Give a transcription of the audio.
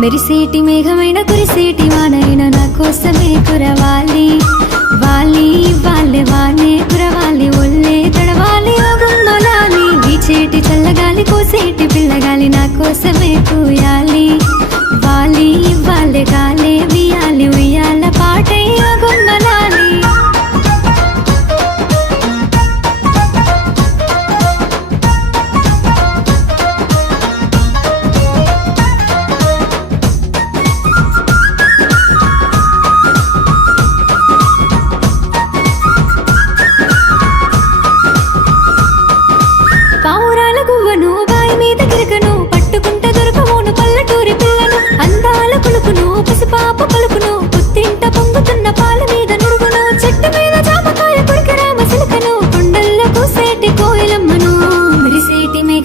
మెరిసేటి మేఘమైన కురిసేటి వానైన నా కోసమే కురవాలి వాలి వాళ్ళే వానే కురవాలి ఒళ్ళే తడవాలి ఓగుమ్మలాలి వీచేటి చల్లగాలి కోసేటి పిల్లగాలి నా కోసమే కూయాలి వాలి వాళ్ళే గాలి